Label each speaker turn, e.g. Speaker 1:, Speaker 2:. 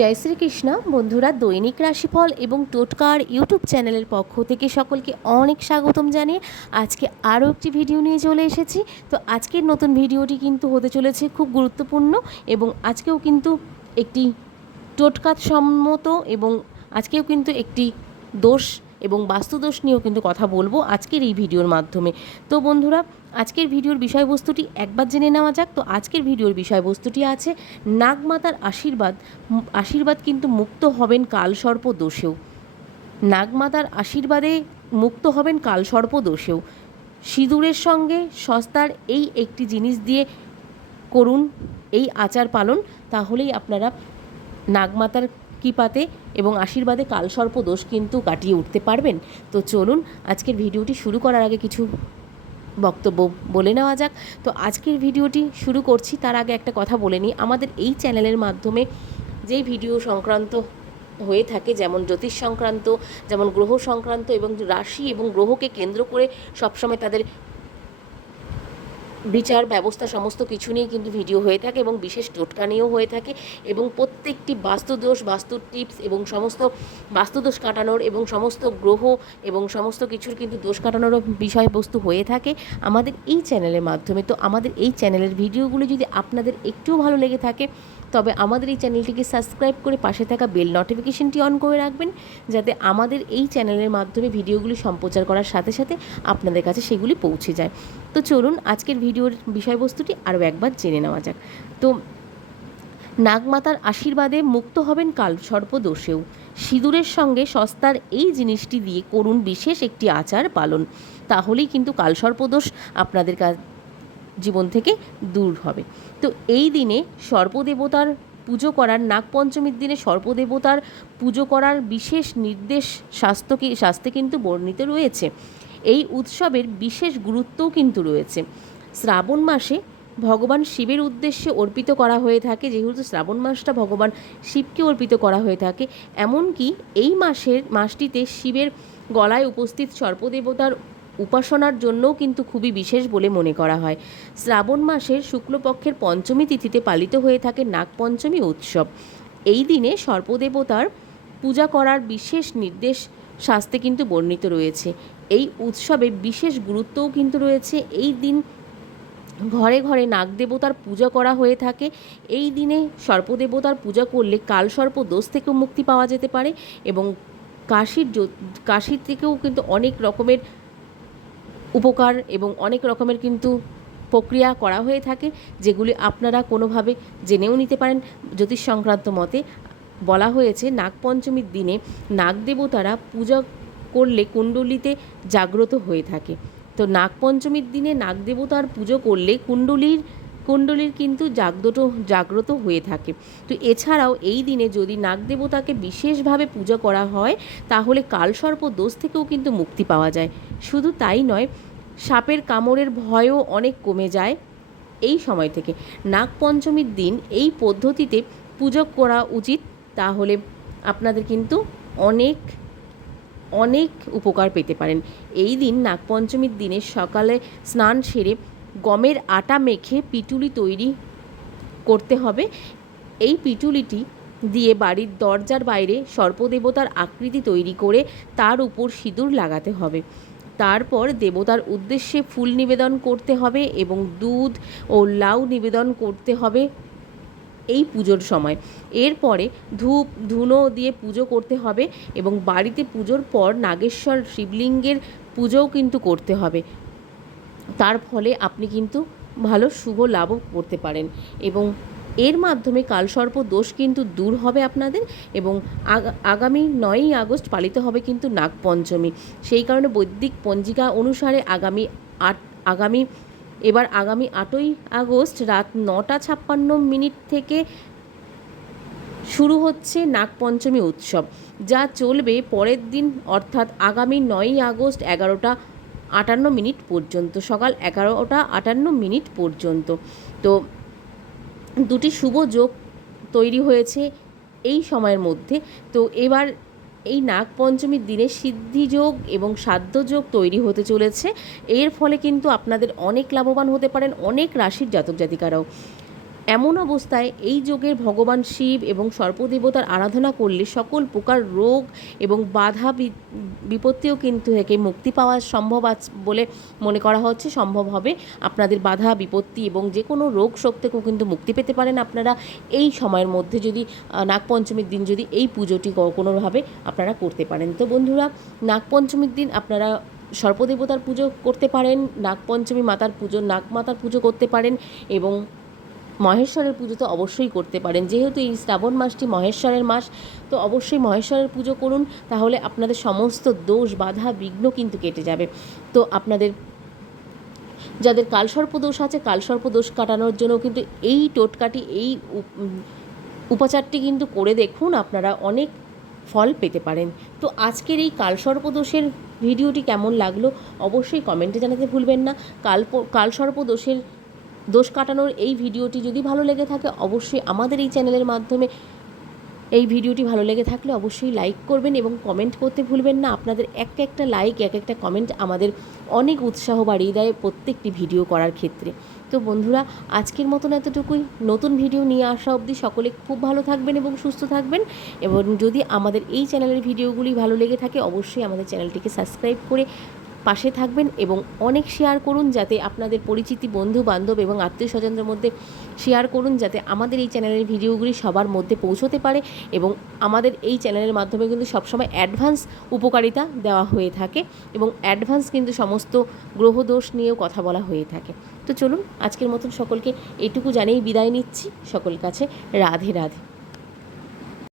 Speaker 1: জয় শ্রীকৃষ্ণ, বন্ধুরা দৈনিক রাশিফল এবং টোটকার ইউটিউব চ্যানেলের পক্ষ থেকে সকলকে অনেক স্বাগতম জানিয়ে আজকে আরও একটি ভিডিও নিয়ে চলে এসেছি। তো আজকের নতুন ভিডিওটি কিন্তু হতে চলেছে খুব গুরুত্বপূর্ণ এবং আজকেও কিন্তু একটি টোটকার সম্মত এবং আজকেও কিন্তু একটি দোষ এবং বাস্তুদোষ নিয়েও কিন্তু কথা বলব আজকের এই ভিডিওর মাধ্যমে। তো বন্ধুরা, আজকের ভিডিওর বিষয়বস্তুটি একবার জেনে নেওয়া যাক। তো আজকের ভিডিওর বিষয়বস্তুটি আছে, নাগমাতার আশীর্বাদ আশীর্বাদ কিন্তু মুক্ত হবেন কালসর্প দোষেও। নাগমাতার আশীর্বাদে মুক্ত হবেন কালসর্প দোষেও। সিঁদুরের সঙ্গে সস্তার এই একটি জিনিস দিয়ে করুন, এই আচার পালন, তাহলেই আপনারা নাগমাতার কৃপাতে এবং আশীর্বাদে কালসর্প দোষ কিন্তু কাটিয়ে উঠতে পারবেন? তো চলুন, আজকের ভিডিওটি শুরু করার আগে কিছু বক্তব্য বলে নেওয়া যাক। তো আজকের ভিডিওটি শুরু করছি, তার আগে একটা কথা বলে নিই। আমাদের এই চ্যানেলের মাধ্যমে যেই ভিডিও সংক্রান্ত হয়ে থাকে, যেমন জ্যোতিষ সংক্রান্ত, যেমন গ্রহ সংক্রান্ত এবং রাশি এবং গ্রহকে কেন্দ্র করে সবসময় তাদের বিচার, ব্যবস্থা, সমস্ত কিছু নিয়ে কিন্তু ভিডিও হয়ে থাকে এবং বিশেষ টোটকা নিয়েও হয়ে থাকে এবং প্রত্যেকটি বাস্তুদোষ, বাস্তু টিপস এবং সমস্ত বাস্তুদোষ কাটানোর এবং সমস্ত গ্রহ এবং সমস্ত কিছুর কিন্তু দোষ কাটানোরও বিষয়বস্তু হয়ে থাকে আমাদের এই চ্যানেলের মাধ্যমে। তো আমাদের এই চ্যানেলের ভিডিওগুলো যদি আপনাদের একটুও ভালো লেগে থাকে তবে আমাদের এই চ্যানেলটিকে সাবস্ক্রাইব করে পাশে থাকা বেল নোটিফিকেশনটি অন করে রাখবেন, যাতে আমাদের এই চ্যানেলের মাধ্যমে ভিডিওগুলি সম্প্রচার করার সাথে সাথে আপনাদের কাছে সেগুলি পৌঁছে যায়। তো চলুন আজকের ভিডিওর বিষয়বস্তুটি আরও একবার জেনে নেওয়া যাক। তো নাগমাতার আশীর্বাদে মুক্ত হবেন কাল সর্পদোষেও। সিঁদুরের সঙ্গে সস্তার এই জিনিসটি দিয়ে করুন বিশেষ একটি আচার পালন। তাহলেই কিন্তু কালসর্পদোষ আপনাদের কাছ জীবন থেকে দূর হবে। তো এই দিনে সর্পদেবতার পুজো করার, নাগপঞ্চমীর দিনে সর্পদেবতার পুজো করার বিশেষ নির্দেশ স্বাস্থ্যকে শাস্ত্রে কিন্তু বর্ণিত রয়েছে। এই উৎসবের বিশেষ গুরুত্বও কিন্তু রয়েছে। শ্রাবণ মাসে ভগবান শিবের উদ্দেশ্যে অর্পিত করা হয়ে থাকে, যেহেতু শ্রাবণ মাসটা ভগবান শিবকে অর্পিত করা হয়ে থাকে, এমনকি এই মাসের, মাসটিতে শিবের গলায় উপস্থিত সর্পদেবতার উপাসনার জন্যও কিন্তু খুবই বিশেষ বলে মনে করা হয়। শ্রাবণ মাসের শুক্লপক্ষের পঞ্চমী তিথিতে পালিত হয়ে থাকে নাগপঞ্চমী উৎসব। এই দিনে সর্পদেবতার পূজা করার বিশেষ নির্দেশ শাস্তে কিন্তু বর্ণিত রয়েছে। এই উৎসবে বিশেষ গুরুত্বও কিন্তু রয়েছে। এই দিন ঘরে ঘরে নাগদেবতার পূজা করা হয়ে থাকে। এই দিনে সর্পদেবতার পূজা করলে কালসর্প দোষ থেকেও মুক্তি পাওয়া যেতে পারে এবং কাশির কাশির থেকেও কিন্তু অনেক রকমের উপকার এবং অনেক রকমের কিন্তু প্রক্রিয়া করা হয়ে থাকে, যেগুলি আপনারা কোনোভাবে জেনেও নিতে পারেন। জ্যোতিষ সংক্রান্ত মতে বলা হয়েছে, নাগপঞ্চমীর দিনে নাগদেবতারা পূজা করলে কুণ্ডলিতে জাগ্রত হয়ে থাকে। তো নাগপঞ্চমীর দিনে নাগদেবতার পুজো করলে কুণ্ডলীর কুণ্ডলীর কিন্তু জাগ্রত জাগ্রত হয়ে থাকে। তো এছাড়াও এই দিনে যদি নাগদেবতাকে বিশেষভাবে পূজা করা হয়, তাহলে কালসর্প দোষ থেকেও কিন্তু মুক্তি পাওয়া যায়। শুধু তাই নয়, সাপের কামড়ের ভয়ও অনেক কমে যায় এই সময় থেকে। নাগপঞ্চমীর দিন এই পদ্ধতিতে পুজো করা উচিত, তাহলে আপনাদের কিন্তু অনেক অনেক উপকার পেতে পারেন। এই দিন নাগপঞ্চমীর দিনে সকালে স্নান সেরে গমের আটা মেখে পিটুলি তৈরি করতে হবে। এই পিটুলিটি দিয়ে বাড়ির দরজার বাইরে সর্পদেবতার আকৃতি তৈরি করে তার উপর সিঁদুর লাগাতে হবে। তারপর দেবতার উদ্দেশ্যে ফুল নিবেদন করতে হবে এবং দুধ ও লাউ নিবেদন করতে হবে এই পুজোর সময়। এরপরে ধূপ, ধুনো দিয়ে পুজো করতে হবে এবং বাড়িতে পুজোর পর নাগেশ্বর শিবলিঙ্গের পুজোও কিন্তু করতে হবে। তার ফলে আপনি কিন্তু ভালো শুভ লাভও করতে পারেন। এবং এর মাধ্যমে কালসর্প দোষ কিন্তু দূর হবে আপনাদের এবং আগামী নয়ই আগস্ট পালিত হবে কিন্তু নাগপঞ্চমী। সেই কারণে বৈদিক পঞ্জিকা অনুসারে আগামী আট, আগামী, এবার আগামী আটই আগস্ট রাত নটা ছাপ্পান্ন মিনিট থেকে শুরু হচ্ছে নাগপঞ্চমী উৎসব, যা চলবে পরের দিন, অর্থাৎ আগামী নয়ই আগস্ট এগারোটা আটান্ন মিনিট পর্যন্ত, সকাল এগারোটা আটান্ন মিনিট পর্যন্ত। তো দুটি শুভ যোগ তৈরি হয়েছে এই সময়ের মধ্যে। তো এবার এই নাগপঞ্চমীর দিনে সিদ্ধিযোগ এবং সাধ্যযোগ তৈরি হতে চলেছে। এর ফলে কিন্তু আপনাদের অনেক লাভবান হতে পারেন, অনেক রাশির জাতক জাতিকারাও। এমন অবস্থায় এই যোগের ভগবান শিব এবং সর্পদেবতার আরাধনা করলে সকল প্রকার রোগ এবং বাধা বিপত্তিও কিন্তু থেকে মুক্তি পাওয়া সম্ভব আছ বলে মনে করা হচ্ছে, সম্ভব হবে। আপনাদের বাধা, বিপত্তি এবং যে কোনো রোগ শোক থেকেও কিন্তু মুক্তি পেতে পারেন আপনারা। এই সময়ের মধ্যে যদি নাগপঞ্চমীর দিন যদি এই পুজোটি কোনোভাবে আপনারা করতে পারেন। তো বন্ধুরা, নাগপঞ্চমীর দিন আপনারা সর্পদেবতার পুজো করতে পারেন, নাগপঞ্চমী মাতার পুজো নাগমাতার পুজো করতে পারেন এবং মহেশ্বরের পুজো তো অবশ্যই করতে পারেন। যেহেতু এই শ্রাবণ মাসটি মহেশ্বরের মাস, তো অবশ্যই মহেশ্বরের পুজো করুন। তাহলে আপনাদের সমস্ত দোষ, বাধা, বিঘ্ন কিন্তু কেটে যাবে। তো আপনাদের, যাদের কালসর্প দোষ আছে, কালসর্প দোষ কাটানোর জন্য কিন্তু এই টোটকাটি, এই উপাচারটি কিন্তু করে দেখুন, আপনারা অনেক ফল পেতে পারেন। তো আজকের এই কালসর্প দোষের ভিডিওটি কেমন লাগল, অবশ্যই কমেন্টে জানাতে ভুলবেন না। কাল কালসর্প দোষের দোষ কাটানোর এই ভিডিওটি যদি ভালো লেগে থাকে, অবশ্যই আমাদের এই চ্যানেলের মাধ্যমে এই ভিডিওটি ভালো লেগে থাকলে অবশ্যই লাইক করবেন এবং কমেন্ট করতে ভুলবেন না। আপনাদের এক একটা লাইক, এক একটা কমেন্ট আমাদের অনেক উৎসাহ বাড়িয়ে দেয় প্রত্যেকটি ভিডিও করার ক্ষেত্রে। তো বন্ধুরা, আজকের মতন এতটুকুই। নতুন ভিডিও নিয়ে আসা অবধি সকলে খুব ভালো থাকবেন এবং সুস্থ থাকবেন। এবং যদি আমাদের এই চ্যানেলের ভিডিওগুলি ভালো লেগে থাকে, অবশ্যই আমাদের চ্যানেলটিকে সাবস্ক্রাইব করে পাশে থাকবেন এবং অনেক শেয়ার করুন যাতে আপনাদের পরিচিতি বন্ধু বান্ধব এবং আত্মীয় স্বজনদের মধ্যে শেয়ার করুন যাতে আমাদের এই চ্যানেলের ভিডিওগুলি সবার মধ্যে পৌঁছতে পারে এবং আমাদের এই চ্যানেলের মাধ্যমে কিন্তু সবসময় অ্যাডভান্স উপকারিতা দেওয়া হয়ে থাকে এবং অ্যাডভান্স কিন্তু সমস্ত গ্রহদোষ নিয়েও কথা বলা হয়ে থাকে। তো চলুন, আজকের মতন সকলকে এটুকু জানিয়েই বিদায় নিচ্ছি। সকল কাছে রাধে রাধে।